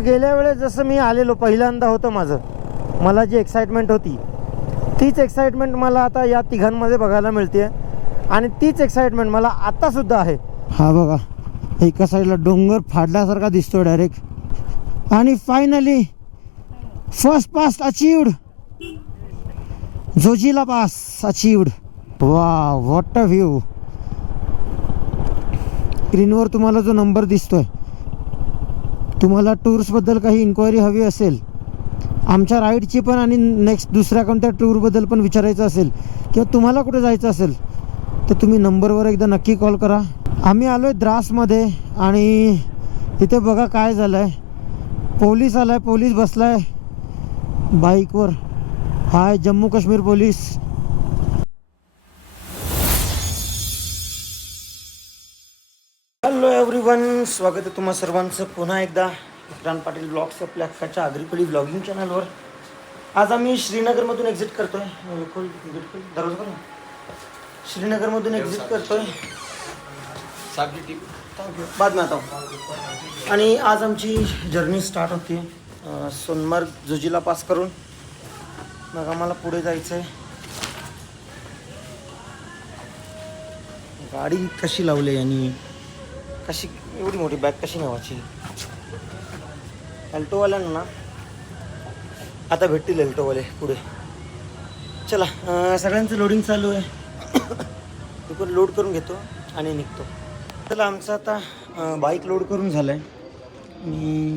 गेल्या वेळेस जसं मी आलेलो पहिल्यांदा होतं माझं, मला जी एक्साइटमेंट होती तीच एक्साइटमेंट मला आता या तिघांमध्ये बघायला मिळते आणि तीच एक्साइटमेंट मला आत्तासुद्धा आहे. हा बघा, एका साईडला डोंगर फाडल्यासारखा दिसतोय डायरेक्ट. आणि finally first pass achieved, Zoji La pass achieved. वा, व्हॉट अ व्ह्यू. स्क्रीनवर तुम्हाला जो नंबर दिसतोय, तुम्हाला टूर्सबद्दल काही इन्क्वायरी हवी असेल, आमच्या राईडची पण आणि नेक्स्ट दुसऱ्या कोणत्या टूरबद्दल पण विचारायचं असेल किंवा तुम्हाला कुठे जायचं असेल तर तुम्ही नंबरवर एकदा नक्की कॉल करा. आम्ही आलो आहे द्रासमध्ये आणि इथे बघा काय झालं आहे. पोलीस आला आहे, पोलीस बसला आहे बाईकवर. Hi Jammu Kashmir police. Hello everyone, स्वागत आहे तुम्हा सर्वांचं पुन्हा एकदा विक्रांत पाटील ब्लॉग्स आपल्या अख्खाच्या आगरीपडी ब्लॉगिंग चॅनलवर. आज आम्ही श्रीनगरमधून एक्झिट करतोय. दरवाजा करू. श्रीनगरमधून एक्झिट करतोय. बाद में आता हूँ. आणि आज आमची जर्नी स्टार्ट होती सोनमर्ग जोजिला पास करून. मग आम्हाला पुढे जायचं आहे. गाडी कशी लावली आणि कशी एवढी मोठी बॅग कशी नेवायची. अल्टोवाल्यांना ना आता भेटतील अल्टोवाले पुढे. चला, सगळ्यांचं लोडिंग चालू आहे. तिकडून लोड करून घेतो आणि निघतो. चला, आमचं आता बाईक लोड करून झालं आहे आणि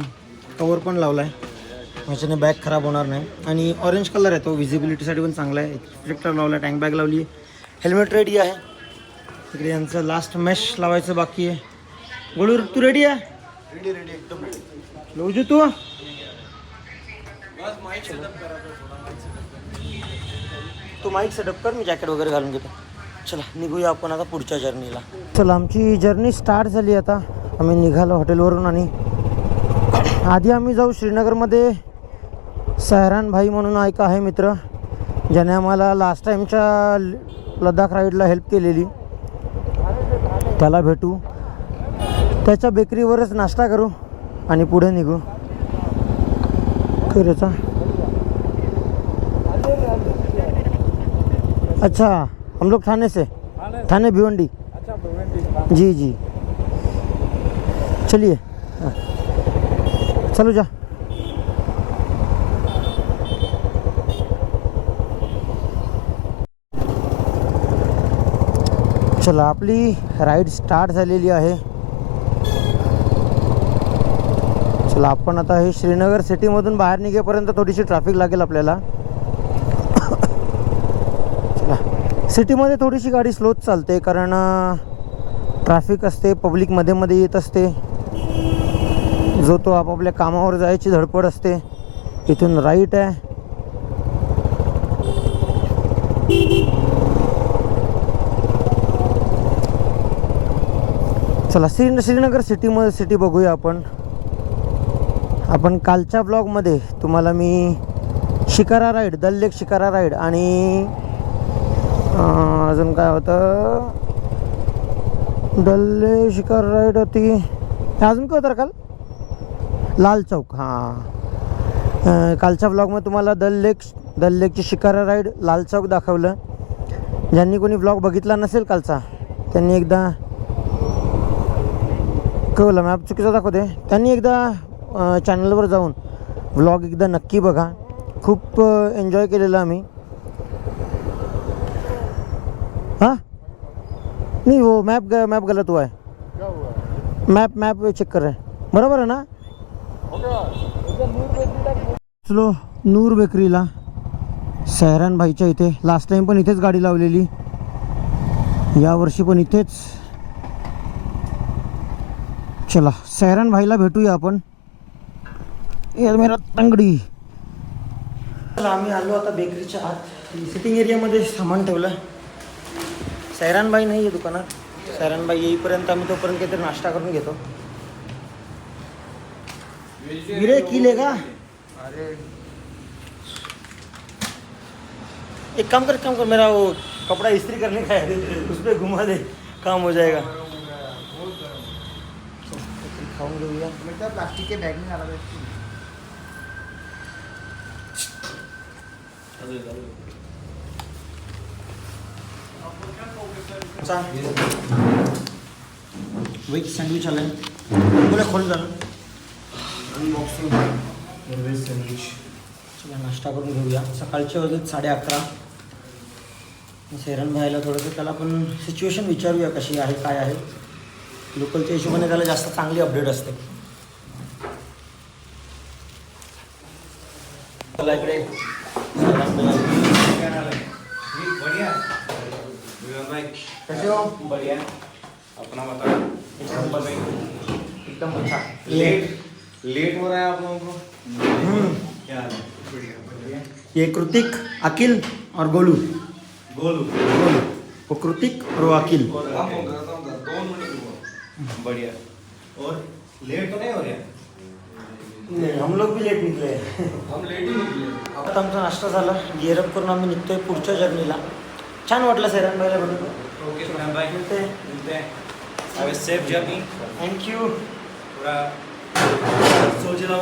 कवर पण लावला आहे, ह्याच्याने बॅग खराब होणार नाही. आणि ऑरेंज कलर आहे तो, विजिबिलिटीसाठी पण चांगला आहे. रिफ्लेक्टर लावला, टँक बॅग लावली आहे, हेल्मेट रेडी आहे. तिकडे यांचं लास्ट मेश लावायचं बाकी आहे. गोळूर तू रेडी आहे? रेडी एकदम रेडी. लोजू तू माईक सेटअप कर, मी जॅकेट वगैरे घालून घेतो. चला निघूया आपण आता पुढच्या जर्नीला. चला, आमची जर्नी स्टार्ट झाली. आता आम्ही निघालो हॉटेलवरून आणि आधी आम्ही जाऊ श्रीनगरमध्ये. सहरान भाई म्हणून एक आहे मित्र, ज्याने आम्हाला लास्ट टाईमच्या लडाख राईडला हेल्प केलेली, त्याला भेटू. त्याच्या बेकरीवरच नाश्ता करू आणि पुढे निघू. खरेचा अच्छा, हम लोग थाने से, थाने भिवंडी. जी जी, चलिए चलो जा. चला, आपली राईड स्टार्ट झालेली आहे. चला, आपण आता हे श्रीनगर सिटीमधून बाहेर निघेपर्यंत थोडीशी ट्रॅफिक लागेल आपल्याला. चला, सिटीमध्ये थोडीशी गाडी स्लोच चालते कारण ट्रॅफिक असते, पब्लिक मध्ये मध्ये येत असते. जो तो आपापल्या कामावर जायची धडपड असते. इथून राईट आहे. चला, श्रीनगर सिटी बघूया आपण. कालच्या ब्लॉगमध्ये तुम्हाला मी शिकारा राईड, दल लेक शिकारा राईड आणि अजून काय होतं, दल लेक शिकारा राईड होती. अजून काय होतं काल, लाल चौक. हां, कालच्या ब्लॉगमध्ये तुम्हाला दल लेकची शिकारा राईड, लाल चौक दाखवलं. ज्यांनी कोणी ब्लॉग बघितला नसेल कालचा, त्यांनी एकदा कळलं, मॅप चुकीचा दाखवते, त्यांनी एकदा चॅनलवर जाऊन व्लॉग एकदा नक्की बघा. खूप एन्जॉय केलेलं आम्ही. हां नाही, हो मॅप गलत हुआ है. मॅप चेक कर रहे, बरोबर आहे ना. चलो नूर बेकरीला, सहरान भाईच्या इथे. लास्ट टाइम पण इथेच गाडी लावलेली, यावर्षी पण इथेच. चला, सहरान भाईला भेटूया आपण. यार मेरा तंगडी. चला, आम्ही आलो आता बेकरीच्या आत. सिटिंग एरियामध्ये सामान ठेवलं. सहरान भाई नाही आहे दुकानात. सहरान भाई येईपर्यंत आम्ही तोपर्यंत काहीतरी नाश्ता करून घेतो. गिरे की लेगा. एक काम कर, मेरा वो कपड़ा इस्त्री करने का है, उस पर घुमा दे, काम हो जाएगा. खाऊंगे भैया. प्लास्टिक के बैग में डाला था. व्हेज सँडविच आलं बोला खोल झालं अनबॉक्सिंग व्हेज सँडविच. चला नाश्ता करून घेऊया. सकाळचे वाजले 11:30. सैरन भाईला थोडंसं त्याला पण सिच्युएशन विचारूया कशी आहे काय आहे. लोकलच्या हिशोबाने त्याला जास्त चांगली अपडेट असते. चला इकडे कैसे हो? बढ़िया. अपना बताओ. एकदम अच्छा. लेट हो रहा है आप लोगों को. क्या हाल है? बढ़िया. ये कृतिक, अकिल और गोलू. गोलू. वो कृतिक और वो अकिल. और आप फोन करता हूँ 2 मिनट रुको. बढ़िया. और लेट तो नहीं हो रहा. नाही हम लोग भी लेट निघले. हम लेट ही निकले. आता आमचा नाश्ता झाला. गिअरअप करून आम्ही निघतोय पुढच्या जर्नीला. छान वाटलं सैरन भाईला भेटून. ओके सैरन भाई. मिळते. Have a safe journey. Thank you. थोड़ा सोचला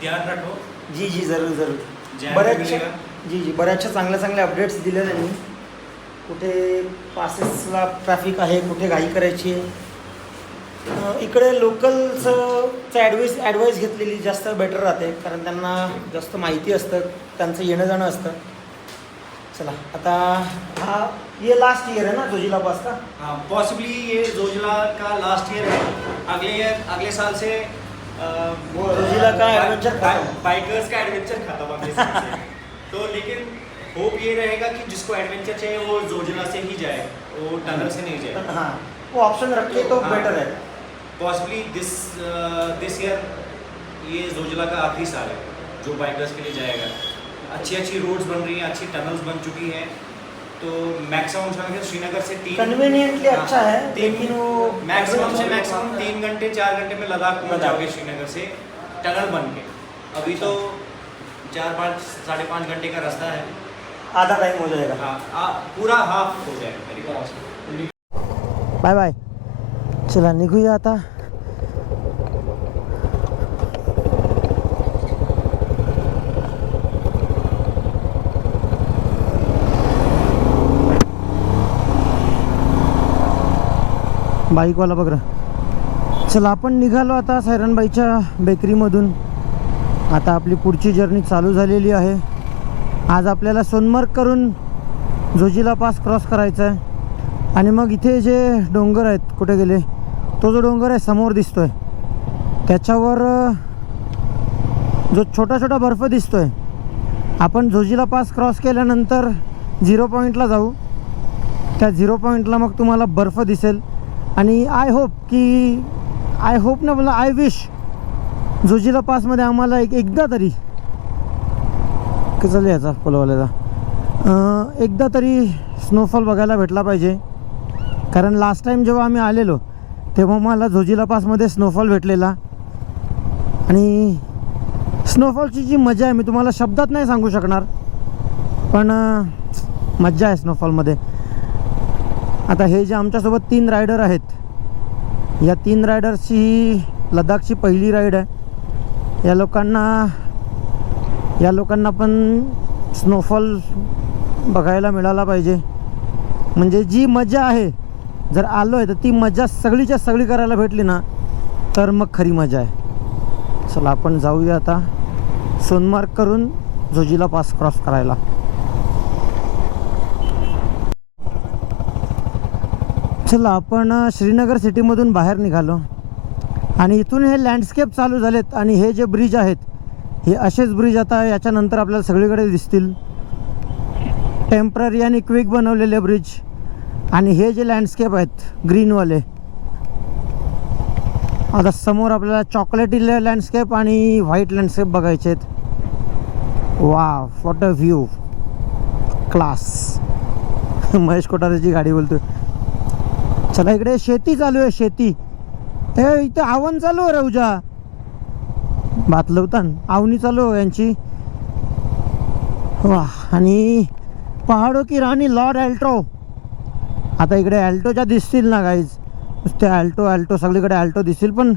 ध्यान रखो. जी जी जरूर जरूर. जॅम बऱ्याचशा मिळेगा. जी बऱ्याचशा चांगल्या अपडेट्स दिल्या त्यांनी. कुठे पासेसला ट्रॅफिक आहे, कुठे घाई करायची आहे. इकडे लोकलचं ॲडवाईस घेतलेली जास्त बेटर राहते कारण त्यांना जास्त माहिती असतं, त्यांचं येणं जाणं असतं. चला आता हा ये लास्ट ईयर है ना जोजिला पास का. हाँ पॉसिबली ये जोजिला का लास्ट ईयर है. अगले साल से वो जोजिला का एडवेंचर बाइकर्स का एडवेंचर खत्म अगले साल से. तो लेकिन होप ये रहेगा कि जिसको एडवेंचर चाहिए वो जोजिला से ही जाए, वो टनल से नहीं जाए. हाँ वो ऑप्शन रखे तो बेटर है. पॉसिबली दिस ईयर ये जोजिला का आखिरी साल है जो बाइकर्स के लिए जाएगा. अच्छी रोड्स बन रही हैं, अच्छी टनल्स बन चुकी हैं. तो मैक्सिमम श्रीनगर से 3 कन्वीनियंटली अच्छा है लेकिन वो मैक्सिमम से मैक्सिमम 3 घंटे 4 घंटे में लद्दाख पहुंच जाओगे श्रीनगर से टनल बन के. अभी तो 4-5 साढ़े 5 घंटे का रास्ता है. आधा टाइम हो जाएगा. हाँ पूरा हाफ हो जाएगा. Bye bye. चला निघूया आता. बाईकवाला बघ. चला आपण निघालो आता सैरनबाईच्या बेकरीमधून. आता आपली पुढची जर्नी चालू झालेली आहे. आज आपल्याला सोनमर्ग करून जोजिला पास क्रॉस करायचा आहे आणि मग इथे जे डोंगर आहेत कुठे गेले, तो जो डोंगर आहे समोर दिसतोय त्याच्यावर जो छोटा छोटा बर्फ दिसतोय, आपण जोजिला पास क्रॉस केल्यानंतर 0 पॉईंटला जाऊ. त्या 0 पॉईंटला मग तुम्हाला बर्फ दिसेल आणि आय विश जोजिला पासमध्ये आम्हाला एकदा तरी कसं याचा फुलवाल्याचा एकदा तरी स्नोफॉल बघायला भेटला पाहिजे. कारण लास्ट टाईम जेव्हा आम्ही आलेलो तेव्हा मला जोजिला पासमध्ये स्नोफॉल भेटलेला आणि स्नोफॉलची जी मजा आहे मी तुम्हाला शब्दात नाही सांगू शकणार, पण मजा आहे स्नोफॉलमध्ये. आता हे जे आमच्यासोबत 3 रायडर आहेत, या 3 रायडर्सची ही लडाखची पहिली राईड आहे. या लोकांना पण स्नोफॉल बघायला मिळाला पाहिजे. म्हणजे जी मजा आहे, जर आलो आहे तर ती मजा सगळीच्या सगळी करायला भेटली ना तर मग खरी मजा आहे. चला आपण जाऊया आता सोनमार्ग करून जोजिला पास क्रॉस करायला. चला आपण श्रीनगर सिटीमधून बाहेर निघालो आणि इथून हे लँडस्केप चालू झालेत आणि हे जे ब्रिज आहेत हे असेच ब्रिज आता याच्यानंतर आपल्याला सगळीकडे दिसतील. टेम्पररी आणि क्विक बनवलेले ब्रिज आणि हे जे लँडस्केप आहेत ग्रीनवाले. आता समोर आपल्याला चॉकलेटी लँडस्केप आणि व्हाईट लँडस्केप बघायचे आहेत. Wow what a view, class. Mahesh कोठारेची गाडी बोलतोय. चला इकडे शेती चालू आहे, शेती. हे इथे आवन चालू आहे रौजा बातलवतान आवनी चालू आहे यांची. वा आणि पहाडो की राणी लॉर्ड अल्टो. आता इकडे अल्टोच्या दिसतील ना गाईज, नुसते अल्टो सगळीकडे अल्टो दिसतील, पण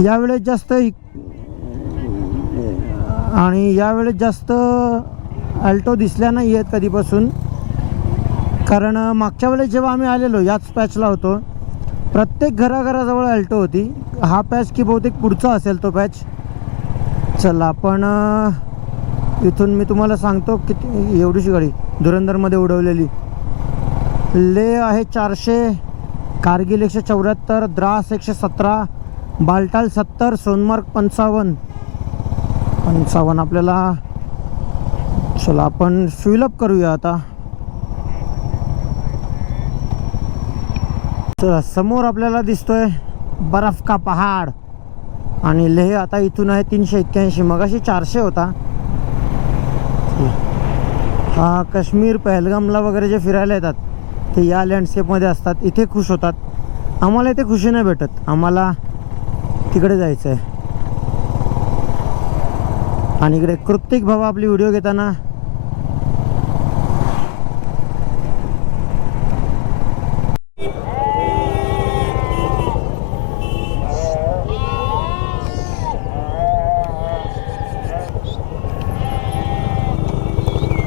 यावेळेस जास्त अल्टो दिसल्या नाही आहेत कधीपासून, कारण मागच्या वेळेस जेव्हा आम्ही आलेलो याच पॅचला होतो, प्रत्येक घराघराजवळ अल्टो होती. हा पॅच की बहुतेक पुढचा असेल तो पॅच. चला आपण इथून मी तुम्हाला सांगतो किती एवढीशी गाडी धुरंधरमध्ये उडवलेली. लेह आहे 400, कारगिल 174, द्रास 117, बाल्टाल 70, सोनमार्ग 55. आपल्याला चला आपण फिलअप करूया आता. चला समोर आपल्याला दिसतोय बर्फ का पहाड आणि लेह आता इथून आहे 381. मगाशी 400 होता. हा काश्मीर पहलगामला वगैरे जे फिरायला येतात ते या लँडस्केपमध्ये असतात. इथे खुश होतात. आम्हाला इथे खुशी नाही भेटत, आम्हाला तिकडे जायचं आहे. आणि इकडे कृतिक भावा आपली व्हिडिओ घेताना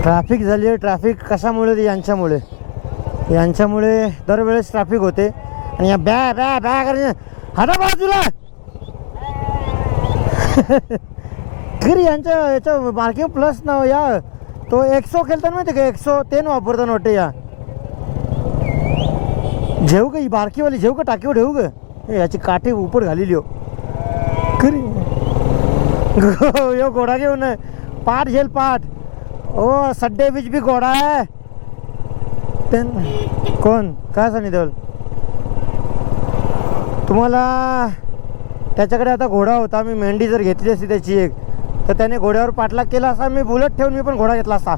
ट्रॅफिक झाली आहे. ट्रॅफिक कशामुळे? यांच्यामुळे दरवेळेस ट्रॅफिक होते. आणि या बॅ बॅ बॅ करायचं हाता बाजूला खरी याच्या मार्किंग प्लस नाव या तो 100 खेळताना माहिती का? 100 ते वापरताना वाटते. या जेव का ही बारकीवाली जेव का टाकीवर ठेवू ग? याची काठी उपट घालेली हो खरी. यो घोडा घेऊन पाठ झेल पाठ. ओ सड्डे बीच भी घोडा है. कोण काय सनी देवल? तुम्हाला त्याच्याकडे आता घोडा होता. मी मेंढी जर घेतली असती त्याची एक, तर त्याने घोड्यावर पाठलाग केला असा. मी बुलेट ठेवून मी पण घोडा घेतला असता.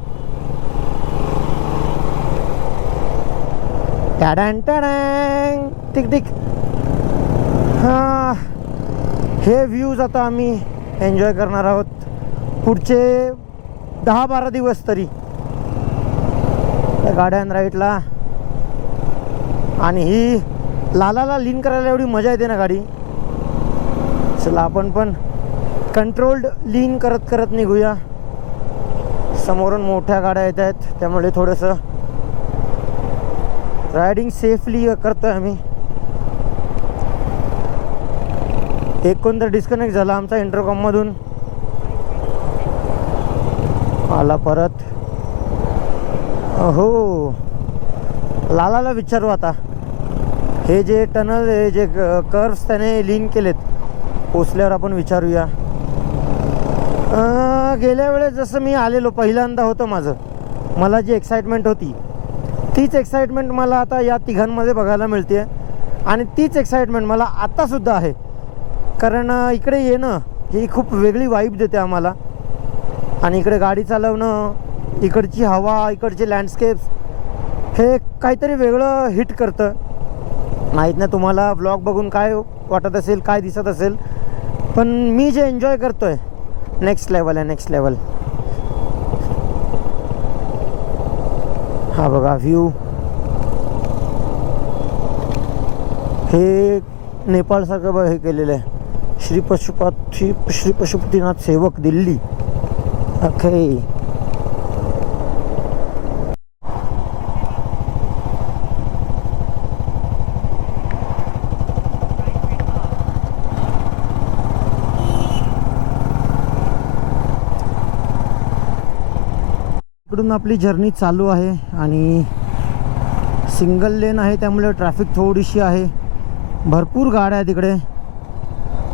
टॅडॅन टॅडॅन टिक टिक. हां हे व्ह्यूज आता आम्ही एन्जॉय करणार आहोत पुढचे 10-12 दिवस तरी. त्या गाड्यान राईटला. आणि ही लालाला लीन करायला एवढी मजा येते ना गाडी. चला आपण पण कंट्रोल्ड लीन करत करत निघूया. समोरून मोठ्या गाड्या येत आहेत त्यामुळे थोडंसं रायडिंग सेफली करतोय आम्ही. एक कोणतर डिस्कनेक्ट झाला आमचा इंटरकॉममधून. आला परत. हो लालाला विचारू आता. हे जे टनल हे जे कर्व्स त्याने लीन केलेत पोचल्यावर आपण विचारूया. गेल्या वेळेस जसं मी आलेलो पहिल्यांदा होतं माझं, मला जी एक्साइटमेंट होती तीच एक्साइटमेंट मला आता या तिघांमध्ये बघायला मिळते. आणि तीच एक्साइटमेंट मला आत्तासुद्धा आहे. कारण इकडे येणं ही खूप वेगळी वाईब देते आम्हाला. आणि इकडे गाडी चालवणं, इकडची हवा, इकडचे लँडस्केप्स हे काहीतरी वेगळं हिट करतं. माहीत नाही तुम्हाला ब्लॉग बघून काय वाटत असेल, काय दिसत असेल, पण मी जे एन्जॉय करतो आहे नेक्स्ट लेवल आहे. Next level. हा बघा व्ह्यू. हे नेपाळसारखं बघ हे केलेलं आहे. श्री पशुपतीनाथ सेवक दिल्ली. ओके. इकडून आपली जर्नी चालू आहे आणि सिंगल लेन आहे त्यामुळे ट्रॅफिक थोडीशी आहे. भरपूर गाड्या आहेत इकडे.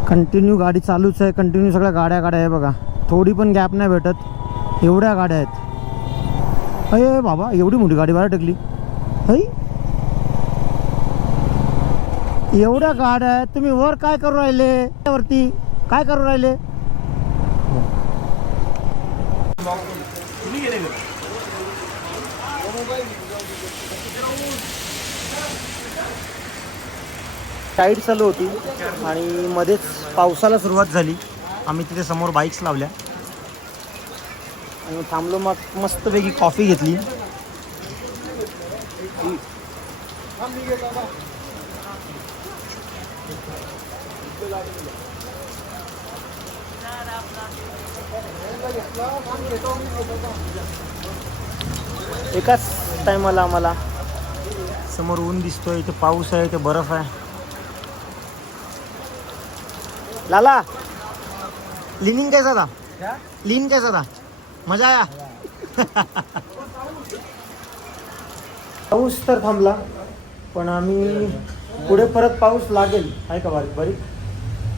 कंटिन्यू गाडी चालूच आहे. कंटिन्यू सगळ्या गाड्या आहे बघा. थोडी पण गॅप नाही भेटत. एवढ्या गाड्या आहेत. अरे बाबा एवढी मोठी गाडी बाहेर टाकली. हई एवढ्या गाड्या आहेत. तुम्ही वर काय करू राहिले? वरती काय करू राहिले? टाईट चालू होती आणि मध्येच पावसाला सुरुवात झाली. आम्ही तिथे समोर बाईक्स लावल्या आणि थांबलो. मग मस्तपैकी कॉफी घेतली. एकाच टायमाला आम्हाला समोर ऊन दिसतोय, इथे पाऊस आहे, इथे बर्फ आहे. लाला लिनिंग कैसा था? लीन कैसा था? मजा आया? पाऊस तर थांबला, पण आम्ही पुढे परत पाऊस लागेल आहे का, बारीक बारीक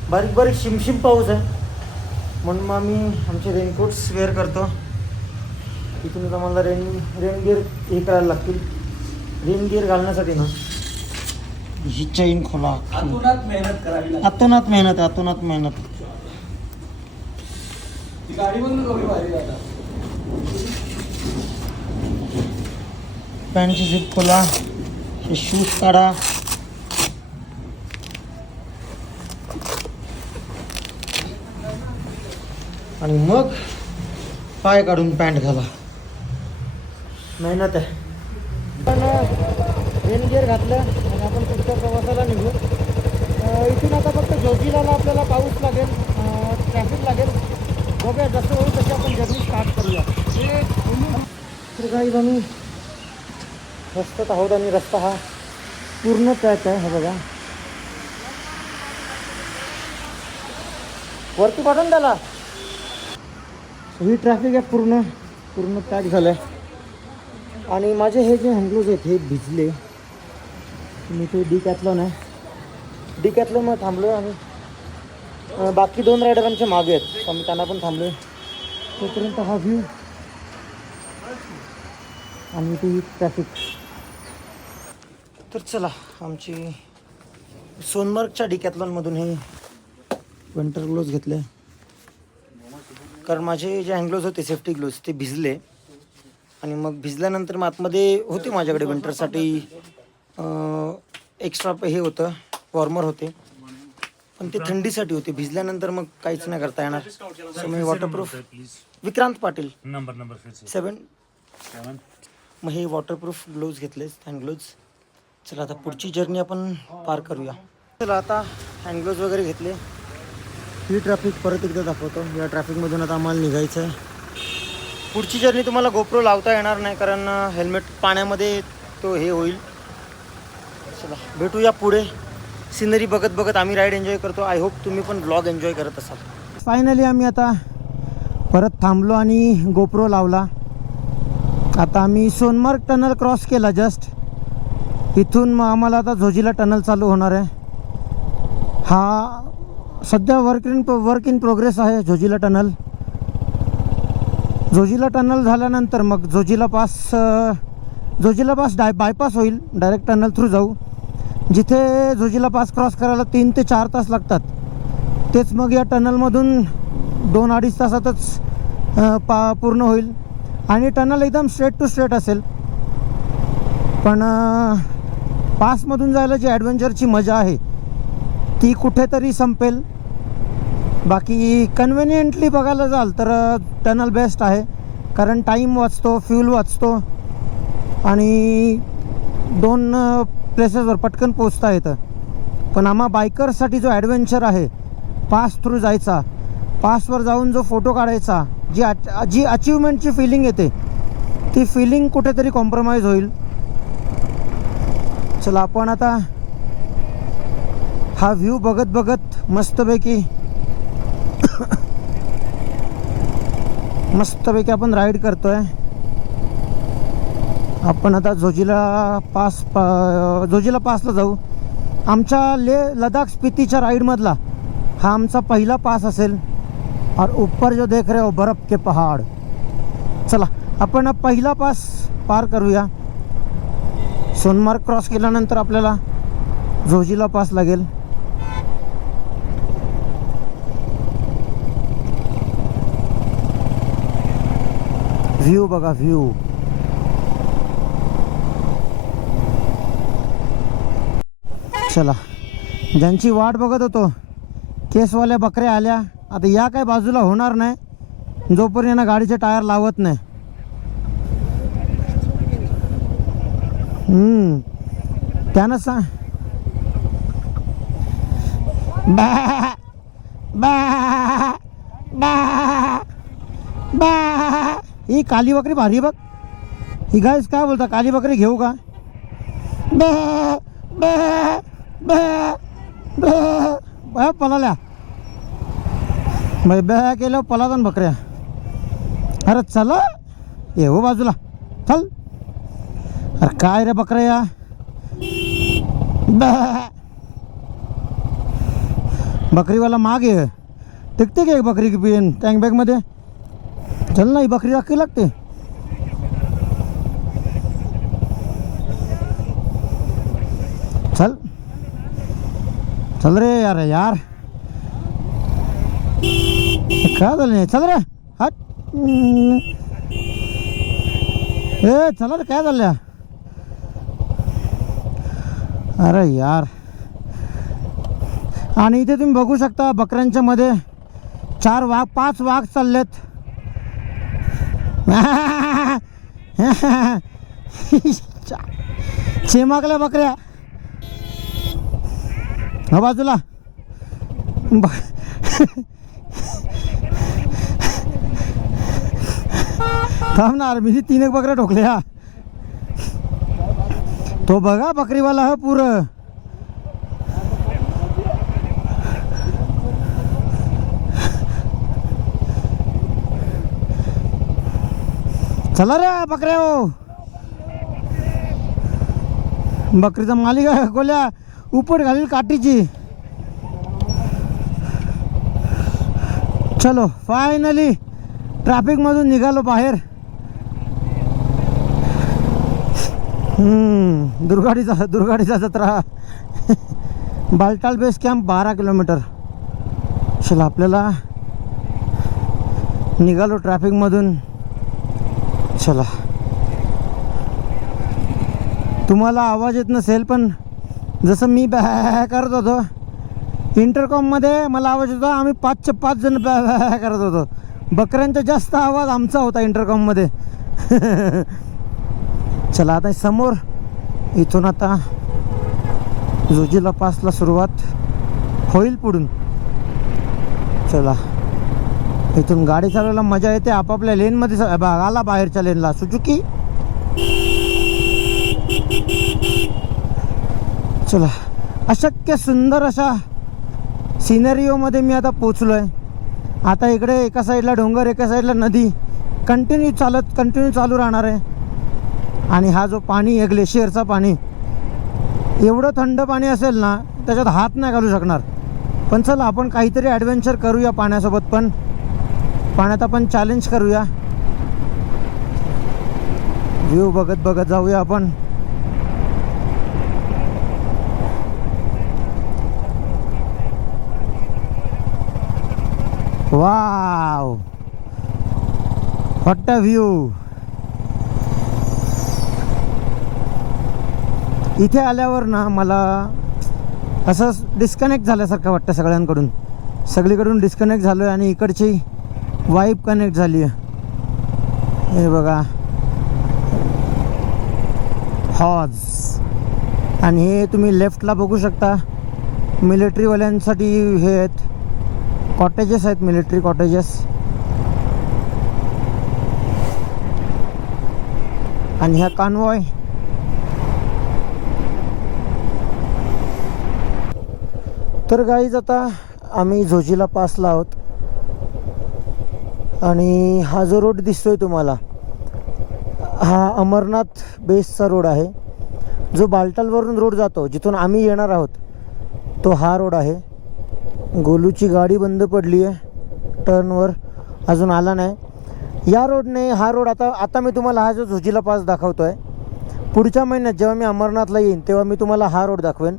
बारीक बारीक शिमशिम पाऊस आहे. म्हणून मग आम्ही आमचे रेनकोट्स वेअर करतो. इथून आता मला रेन गिअर हे करायला लागतील. रेन गिअर घालण्यासाठी ना ही चैन खोला. आतोनात मेहनत करावी लागते. आतोनात मेहनत आहे, आतोनात मेहनत. ती गाडी बंद करू भारी आता. पॅन्टची झिप खोला, हे शूज काढा. आणि मग पाय काढून पॅन्ट घाला. मेहनत आहे. पण रेन गिअर घातलं आणि आपण पुढच्या प्रवासाला निघू. इथून आता फक्त जोजिलाला आपल्याला पाऊस लागेल, ट्रॅफिक लागेल. बघूया जसं होईल तशी आपण जर्नी स्टार्ट करूया. तर काही आम्ही रस्त्यात आहोत आणि रस्ता हा पूर्ण पॅक आहे. हा बघा, वरती पाठवून त्याला. ही ट्रॅफिक आहे, पूर्ण पूर्ण पॅक झालं आहे. आणि माझे हे जे हँडग्लोव्ज आहेत हे भिजले. मी ते डिकॅथलॉन आहे, डिकॅथलॉनमध्ये थांबलो आणि बाकी 2 रायडर आमचे मागे आहेत, आम्ही त्यांना पण थांबलो. तोपर्यंत हा व्ह्यू आणि ती ट्रॅफिक. तर चला, आमची सोनमार्गच्या डिकॅथलॉनमधून हे विंटर ग्लोव्ज घेतले. कारण माझे जे हँडग्लोव्ज होते सेफ्टी ग्लोव्ज ते भिजले. आणि मग भिजल्यानंतर मग आतमध्ये होते माझ्याकडे विंटरसाठी एक्स्ट्रा हे होतं, वॉर्मर होते, पण ते थंडीसाठी होते. भिजल्यानंतर मग काहीच नाही करता येणार. सो मी वॉटरप्रूफ. विक्रांत पाटील नंबर 7. मग हे वॉटरप्रूफ ग्लोव्ज घेतले, हँडग्लोव्ज. चला आता पुढची जर्नी आपण पार करूया. चला आता हँडग्लोव्ज वगैरे घेतले. ही ट्रॅफिक परत एकदा दाखवतो. या ट्रॅफिकमधून आता आम्हाला निघायचं आहे. पुढची जर्नी तुम्हाला गोप्रो लावता येणार नाही, कारण हेल्मेट पाण्यामध्ये तो हे होईल. चला भेटूया पुढे. सिनरी बघत बघत आम्ही राईड एन्जॉय करतो. आय होप तुम्ही पण ब्लॉग एन्जॉय करत असाल. फायनली आम्ही आता परत थांबलो आणि गोप्रो लावला. आता आम्ही सोनमार्ग टनल क्रॉस केला जस्ट. इथून मग आम्हाला आता झोजिला टनल चालू होणार आहे. हा सध्या वर्क इन प्रोग्रेस आहे झोजिला टनल. झोजिला टनल झाल्यानंतर मग झोजिला पास बायपास होईल. डायरेक्ट टनल थ्रू जाऊ. जिथे झोजिला पास क्रॉस करायला 3 ते 4 तास लागतात, तेच मग या टनलमधून 2-2.5 तासातच पूर्ण होईल. आणि टनल एकदम स्ट्रेट टू स्ट्रेट असेल. पण पासमधून जायला जी ॲडव्हेंचरची मजा आहे ती कुठेतरी संपेल. बाकी कन्व्हिनियंटली बघायला जाल तर टनल बेस्ट आहे, कारण टाईम वाचतो, फ्यूल वाचतो आणि 2 प्लेसेसवर पटकन पोचता येतं. पण आम्हा बायकर्ससाठी जो ॲडव्हेंचर आहे पास थ्रू जायचा, पासवर जाऊन जो फोटो काढायचा, जी अचिव्हमेंटची फिलिंग येते ती फिलिंग कुठेतरी कॉम्प्रोमाइज होईल. चला आपण आता हा व्ह्यू बघत बघत मस्तपैकी आपण राईड करतोय. आपण आता झोजिला पासला जाऊ. आमच्या लडाख स्पितीच्या राईडमधला हा आमचा पहिला पास असेल. और ऊपर जो देख रहे हो बर्फ के पहाड़. चला आपण पहिला पास पार करूया. सोनमार्ग क्रॉस केल्यानंतर आपल्याला झोजिला पास लागेल. व्ह्यू बघा, व्ह्यू. चला, ज्यांची वाट बघत होतो केसवाल्या बकऱ्या आल्या. आता या काय बाजूला होणार नाही जोपर्यंत गाडीचे टायर लावत नाही. त्यानं सांग बा बा बा बा ही काली बकरी भारी बघ. ही गाईस काय बोलता, काली बकरी घेऊ का? बे बे बे बे पळाल्या बाई, बे केलं पळाला ना बकऱ्या. अरे चला ये हो बाजूला चल. अरे काय रे बकऱ्या या. बकरीवाला माग आहे. टिकते का एक बकरी की पिन टँक बॅगमध्ये? चल ना, ही बकरी अख्खी लागते. चल चल रे यार यार, काय झालं नाही? चल रे हट. ए चला रे, काय झालं? अरे यार. आणि इथे तुम्ही बघू शकता बकऱ्यांच्या मध्ये 4 वाघ 5 वाघ चाललेत. चेमाकल्या बकऱ्या हा बाजूला. थांबणार मी 3 एक बकऱ्या ठोकल्या. तो बघा बकरीवाला हा पुरं. चला रे बकऱ्या हो. बकरीचा मालिक गोल्या उपट घालील काठीची. चलो फायनली ट्रॅफिक मधून निघालो बाहेर. दुर्गाडीचा जत्रा. Baltal base camp 12 kilometre. चला आपल्याला निघालो ट्रॅफिक मधून. चला, तुम्हाला आवाज येत नसेल पण जसं मी बॅ करत होतो इंटरकॉममध्ये मला आवाज येतो. आम्ही 5चे 5 जण बॅ करत होतो. बकऱ्यांचा जास्त आवाज आमचा होता इंटरकॉममध्ये. चला आता समोर इथून आता जोजिला पासला सुरुवात होईल पुढून. चला इथून गाडी चालवायला मजा येते. आपापल्या लेनमध्ये आला बाहेरच्या लेनला सुजुकी. चला अशक्य सुंदर अशा सिनेरिओमध्ये मी आता पोचलो आहे. आता इकडे एका साईडला डोंगर एका साईडला नदी कंटिन्यू चालू राहणार आहे. आणि हा जो पाणी आहे ग्लेशियरचा पाणी, एवढं थंड पाणी असेल ना त्याच्यात हात नाही घालू शकणार. पण चला आपण काहीतरी ॲडव्हेंचर करूया पाण्यासोबत. पण पाण्यात आपण चॅलेंज करूया. व्ह्यू बघत बघत जाऊया आपण. Wow what a view. इथे आल्यावर ना मला असं डिस्कनेक्ट झाल्यासारखं वाटतं सगळीकडून डिस्कनेक्ट झालो आहे. आणि इकडची वाईब कनेक्ट झाली आहे. हे बघा हॉज. आणि हे तुम्ही लेफ्टला बघू शकता मिलिटरीवाल्यांसाठी हे आहेत कॉटेजेस आहेत, मिलिटरी कॉटेजेस. आणि ह्या कानवॉय. तर गाईज आता आम्ही झोजिला पासला आहोत. आणि हा जो रोड दिसतोय तुम्हाला हा अमरनाथ बेसचा रोड आहे. जो बालटालवरून रोड जातो जिथून आम्ही येणार आहोत तो हा रोड आहे. गोलूची गाडी बंद पडली आहे टर्नवर, अजून आला नाही. या रोडने हा रोड आता मी तुम्हाला हा जो झोजिला पास दाखवतो आहे. पुढच्या महिन्यात जेव्हा मी अमरनाथला येईन तेव्हा मी तुम्हाला हा रोड दाखवेन.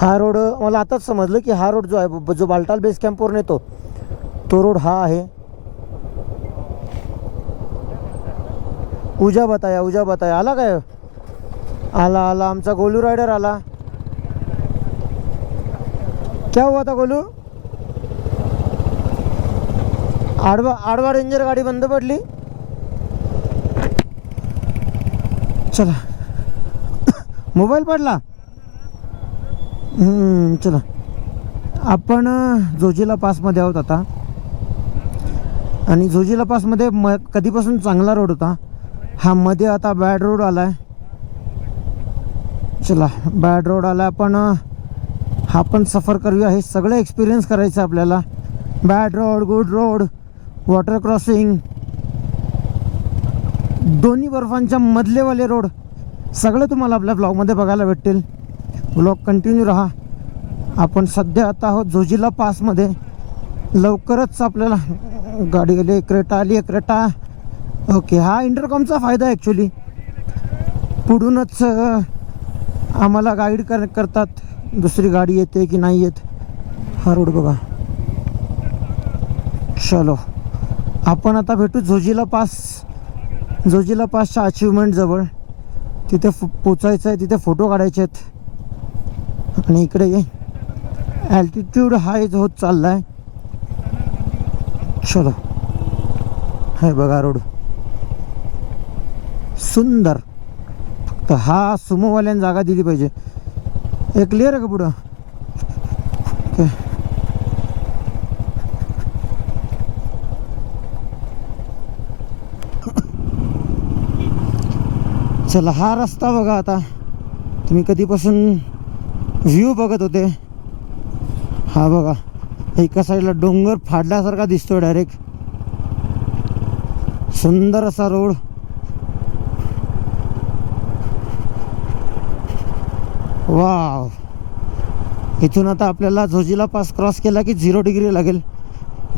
हा रोड मला आताच समजलं की हा रोड जो आहे जो बालटाल बेस कॅम्पवरून येतो तो रोड हा आहे. उजा बताया आला काय? आला आमचा गोलू रायडर आला. क्या हुआ था गोलू? आडवा रेंजर गाडी बंद पडली. चला मोबाईल पडला. चला आपण जोजिला पासमध्ये आहोत आता. आणि झोजिला पासमध्ये कधीपासून चांगला रोड होता, हा मध्ये आता बॅड रोड आला आहे. चला बॅड रोड आला, पण हा पण सफर करूया. हे सगळं एक्सपिरियन्स करायचं आपल्याला. Bad road, good road, water crossing, दोन्ही बर्फांच्या मधलेवाले रोड, सगळं तुम्हाला आपल्या ब्लॉगमध्ये बघायला भेटतील. ब्लॉग कंटिन्यू राहा. आपण सध्या आता आहोत झोजिला पासमध्ये. लवकरच आपल्याला गाडी आली, क्रेटा आली आहे, क्रेटा. ओके, हा इंटरकॉमचा फायदा आहे ॲक्च्युली. पुढूनच आम्हाला गाईड करतात दुसरी गाडी येते की नाही येत. हा रोड बघा. चलो आपण आता भेटू झोजिला पास. झोजिला पासच्या अचिव्हमेंट जवळ, तिथे पोचायचं आहे, तिथे फोटो काढायचे आहेत. आणि इकडे ये ॲल्टिट्यूड हाय होत चालला आहे. चलो हे बघा रोड सुंदर. फक्त हा सुमोवाल्याने जागा दिली पाहिजे. हे क्लिअर आहे का पुढं? ओके. चला हा रस्ता बघा. आता तुम्ही कधीपासून व्ह्यू बघत होते, हा बघा. एका साईडला डोंगर फाडल्यासारखा दिसतोय डायरेक्ट. सुंदर असा रोड. वाव. इथून आता आपल्याला झोजिला पास क्रॉस केला की 0 डिग्री लागेल.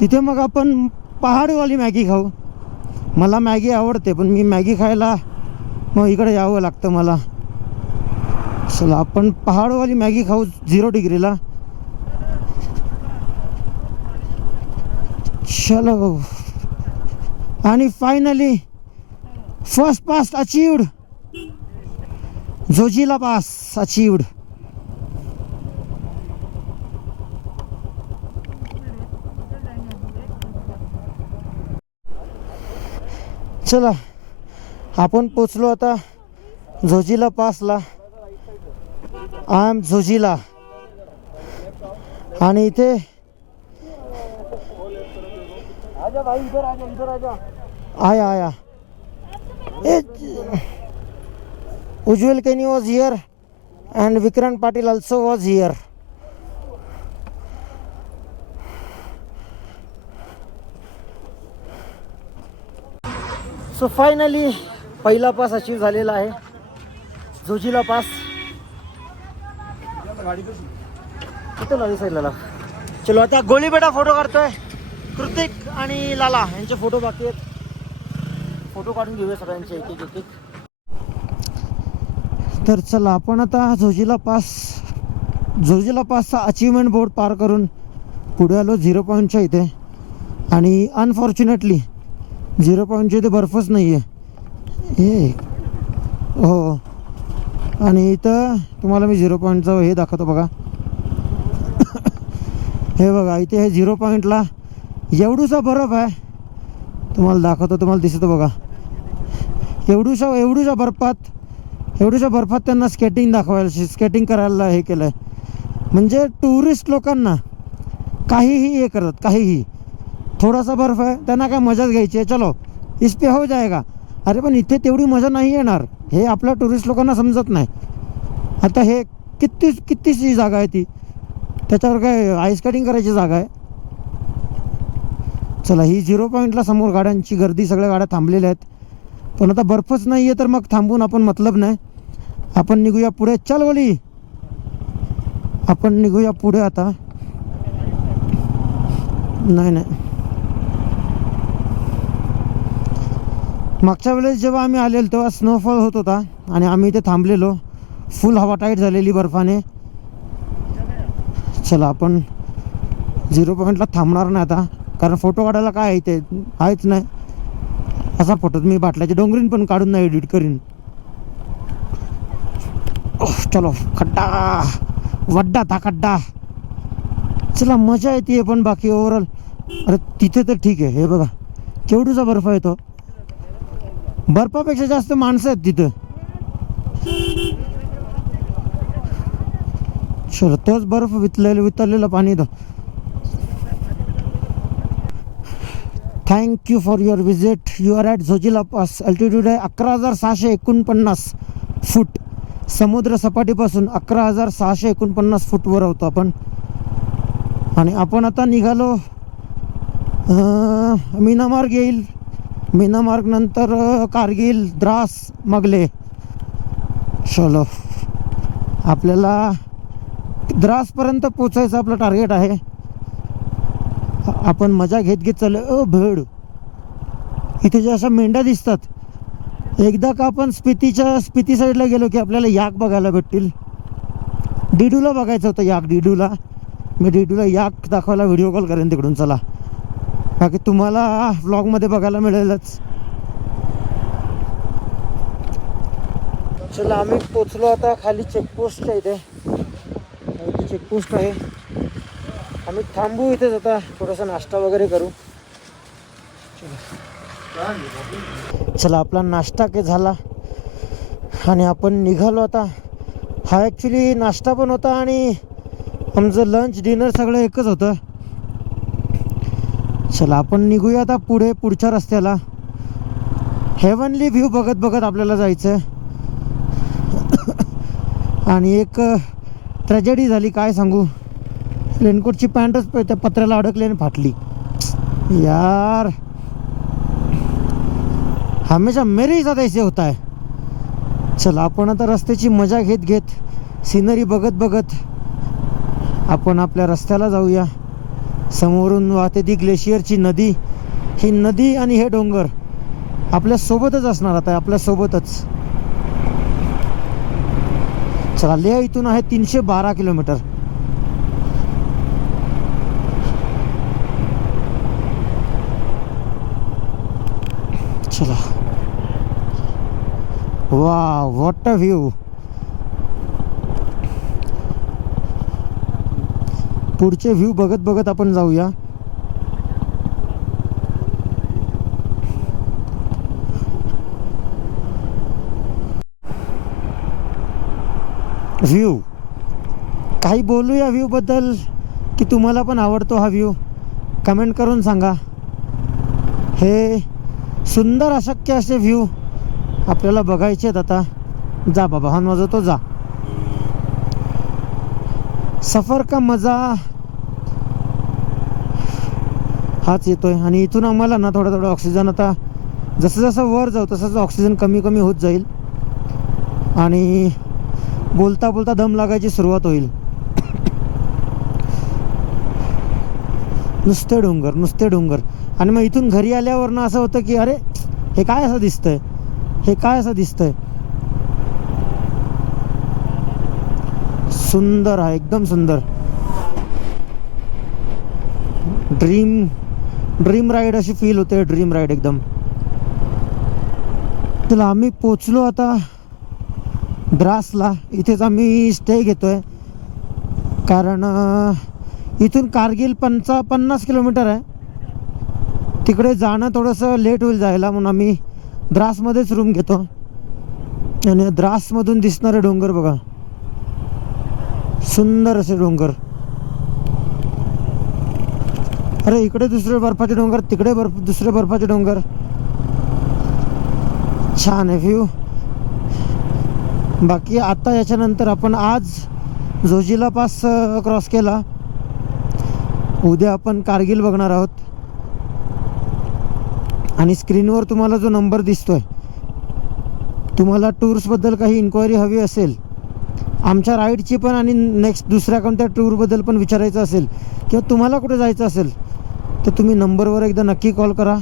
तिथे मग आपण पहाडवाली मॅगी खाऊ. मला मॅगी आवडते, पण मी मॅगी खायला मग इकडे यावं लागतं मला. चला आपण पहाडवाली मॅगी खाऊ 0 डिग्रीला. चलो. आणि finally first pass achieved. Zojila pass achieved. चला आपण पोचलो आता झोजिला पासला. I am Zojila. आणि इथे आया आया उज्ज्वल केनी was here and Vikrant Patil also was here. So finally पहिला पास अचीव झालेला आहे, झोजिला पास. किती लाली साईडला. चलो आता गोळीबेटा फोटो काढतोय. कृतिक आणि लाला यांचे फोटो बाकी आहेत. फोटो काढून घेऊया सगळ्यांचे एक एक एक. तर चला आपण आता झोजिला पासचा अचीवमेंट बोर्ड पार करून पुढे आलो 0 पॉईंटच्या इथे. आणि अनफॉर्च्युनेटली 0 पॉईंटच्या इथे बर्फच नाही आहे. हे हो. आणि इथं तुम्हाला मी 0 पॉईंटचं हे दाखवतो बघा. हे बघा इथे हे 0 पॉईंटला एवढूसा बर्फ आहे. तुम्हाला दाखवतो, तुम्हाला दिसतो बघा. एवढूशा बर्फात त्यांना स्केटिंग करायला हे केलं आहे. म्हणजे टुरिस्ट लोकांना काहीही हे करतात, काहीही. थोडासा बर्फ आहे, त्यांना काय मजाच घ्यायची आहे, चलो इस पे हो जाएगा. अरे पण इथे तेवढी मजा नाही येणार. हे आपल्या टुरिस्ट लोकांना समजत नाही. आता हे कितीची जागा आहे ती, त्याच्यावर काय आईस स्केटिंग करायची जागा आहे. चला ही 0 पॉईंटला समोर गाड्यांची गर्दी, सगळ्या गाड्या थांबलेल्या आहेत. पण आता बर्फच नाही आहे तर मग थांबून आपण मतलब नाही. आपण निघूया पुढे. चल बोली आपण निघूया पुढे आता. नाही मागच्या वेळेस जेव्हा आम्ही आलेलो तेव्हा स्नोफॉल होत होता आणि आम्ही इथे थांबलेलो. फुल हवा टाईट झालेली बर्फाने. चला आपण 0 पॉईंटला थांबणार नाही आता, कारण फोटो काढायला काय आहे ते आहेच नाही. असा फोटो मी बाटल्याच्या डोंगरीन पण काढून नाही एडिट करीन. चलो खड्डा वड्डा था खड्डा. चला मजा येते पण बाकी ओव्हरऑल. अरे तिथे तर ठीक आहे. हे बघा केवढूचा बर्फ आहे तो. बर्फापेक्षा जास्त माणसं आहेत तिथं. चलो तोच बर्फ वितरलेलं पाणी. Thank you for your visit. You are at Zojila pass. Altitude आहे 11,649 फूट. समुद्र सपाटीपासून 11,649 फूटवर होतो आपण. आणि आपण आता निघालो मीनामार्ग येईल. मीनामार्ग नंतर कारगिल, द्रास, मगले. चलो आपल्याला द्रासपर्यंत पोचायचं आपलं टार्गेट आहे. आपण मजा घेत घेत चाललो. भेड इथे ज्या अशा मेंढ्या दिसतात, एकदा का आपण स्पिती साईडला गेलो की आपल्याला याक बघायला भेटतील. डिडूला बघायचं होतं, याक डिडूला. मी डिडूला याक दाखवायला व्हिडिओ कॉल करेन तिकडून. चला बाकी तुम्हाला व्लॉगमध्ये बघायला मिळेलच. चला आम्ही पोचलो आता खाली चेकपोस्टच्या इथे. चेकपोस्ट आहे. आम्ही थांबू इथेच आता, थोडासा नाश्ता वगैरे करू. चला आपला नाश्ता के झाला आणि आपण निघालो आता. हा ॲक्च्युली नाश्ता पण होता आणि आमचं लंच डिनर सगळं एकच होतं. चला आपण निघूया आता पुढच्या रस्त्याला. हेवनली व्ह्यू बघत बघत आपल्याला जायचं. आणि एक ट्रॅजेडी झाली, काय सांगू. रेनकोटची पॅन्टच त्या पत्र्याला अडकली आणि फाटली. यार हमेशा मेरे साथ ऐसे होता है. चला आपण आता रस्त्याची मजा घेत घेत, सिनरी बघत बघत आपण आपल्या रस्त्याला जाऊया. समोरून वाहते ती ग्लेशियरची नदी. ही नदी आणि हे डोंगर आपल्यासोबतच असणार आता, आपल्यासोबतच. चला लेह इथून आहे 312 किलोमीटर. चला वा व्हॉट अ व्ह्यू. पुढचे व्ह्यू बघत बघत आपण जाऊया. व्ह्यू काही बोलूया व्ह्यू बद्दल, की तुम्हाला पण आवडतो हा व्ह्यू, कमेंट करून सांगा. हे सुंदर अशक्य असे व्ह्यू आपल्याला बघायचे आहेत आता. जा बाबा हॉर्न वाजवतो, जा. सफर का मजा हाच येतोय. आणि इथून आम्हाला ना थोडा थोडा ऑक्सिजन, आता जसं जसं वर जाऊ तसं ऑक्सिजन कमी कमी होत जाईल आणि बोलता बोलता दम लागायची सुरुवात होईल. नुसते डोंगर, नुसते डोंगर. आणि मग इथून घरी आल्यावर ना असं होतं की अरे हे काय असं दिसतंय, हे काय असं दिसतंय. सुंदर आहे, एकदम सुंदर. ड्रीम राईड अशी फील होते, ड्रीम राईड एकदम. चला आम्ही पोचलो आता द्रासला. इथेच आम्ही स्टे घेतोय कारण इथून कारगिल 50 किलोमीटर आहे. तिकडे जाणं थोडंसं लेट होईल जायला, म्हणून आम्ही द्रासमध्येच रूम घेतो. आणि द्रासमधून दिसणारे डोंगर बघा, सुंदर असे डोंगर. अरे इकडे दुसरे बर्फाचे डोंगर, तिकडे दुसरे बर्फाचे डोंगर. छान आहे व्ह्यू. बाकी आता याच्यानंतर आपण आज झोजिला पास क्रॉस केला. उद्या आपण कारगिल बघणार आहोत. आणि स्क्रीनवर तुम्हाला जो नंबर दिसतोय, तुम्हाला टूर्सबद्दल काही इन्क्वायरी हवी असेल, आमच्या राईडची पण आणि नेक्स्ट दुसऱ्या कोणत्या टूरबद्दल पण विचारायचं असेल, किंवा तुम्हाला कुठे जायचं असेल, तर तुम्ही नंबरवर एकदा नक्की कॉल करा.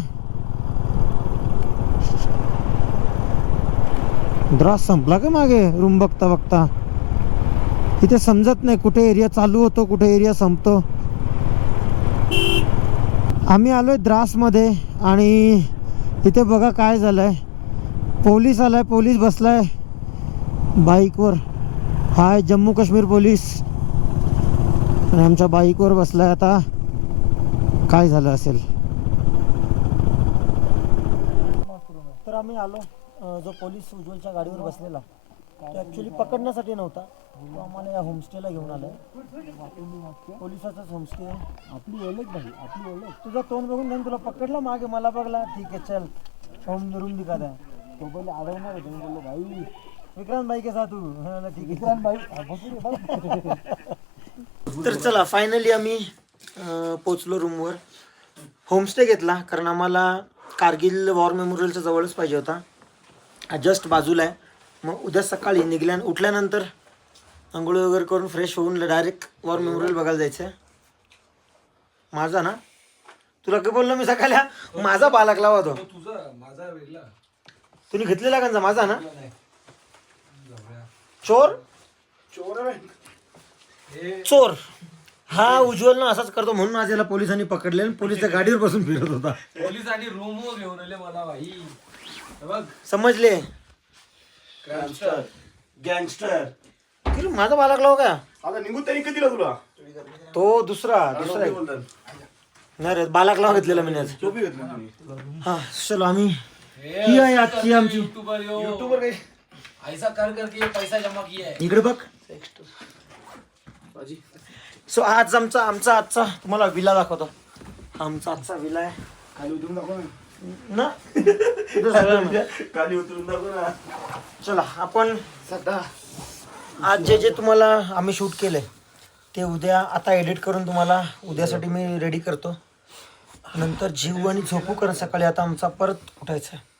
द्रास संपला का मागे रूम बघता बघता. इथे समजत नाही कुठे एरिया चालू होतो, कुठे एरिया संपतो. आम्ही आलोय द्रासमध्ये आणि इथे बघा काय झालंय. पोलीस आलाय, पोलीस बसलाय बाईकवर. Hi Jammu Kashmir police. आणि आमच्या बाईकवर बसलाय. आता काय झालं असेल. तर आम्ही आलो. जो पोलीस उज्ज्वलच्या गाडीवर बसलेला ॲक्च्युली पकडण्यासाठी नव्हता, तो आम्हाला या होमस्टेला घेऊन आलाय. पोलिसाचाच होमस्टे आहे. आपली ओळख भाई, आपली ओळख. तुझा तोंड बघून त्यांनी तुला पकडला, मागे मला बघला, ठीक आहे चल होम रूम दिखा द्या. तो पहिले अडवणार होते, मी बोललो भाई विक्रांत भाई के साथ तू ठीक आहे. विक्रांत भाई बसू दे बस. तर चला फायनली आम्ही पोचलो रूमवर. होमस्टे घेतला कारण आम्हाला कारगिल वॉर मेमोरियलच्या जवळच पाहिजे होता, जस्ट बाजूला आहे. मग उद्या सकाळी उठल्यानंतर आंघोळ वगैरे करून फ्रेश होऊन डायरेक्ट वॉर मेमोरियल बघायला जायचं आहे. माझा ना, तुला काय बोललो मी सकाळी, माझा बालक लावा तो. तुझा माझा वेगळा. तुम्ही घेतलेला का माझा ना? चोर चोर हा उज्ज्वल ना असाच करतो, म्हणून आज याला पोलिसांनी पकडले आणि पोलीस त्या गाडीवर बसून फिरत होता. पोलिसांनी रूम घेऊन आले मला भाई. बघ समजले? गँगस्टर किती माझा बालक लाव का? आता निघून त्यांनी कधी दिला तुला? तो दुसरा आहे. नाही रे, बालक लाव घेतलेला मी आज. टोपी घेतली तुम्ही? हा चलो आम्ही, ही आहे आजची आमची. युट्यूबर काही ऐसा कर करके पैसा जमा किया है. इकडे बघ. सो आज आमचा आजचा तुम्हाला विला दाखवतो. आमचा आजचा विला आहे खाली उतरून दाखव ना. इथं सगळं आहे. ना. खाली उतरून दाखव ना. चला आपण आज जे तुम्हाला आम्ही शूट केलंय ते उद्या आता एडिट करून तुम्हाला उद्यासाठी मी रेडी करतो. नंतर जीव आणि झोपू, कारण सकाळी आता आमचा परत उठायचं आहे.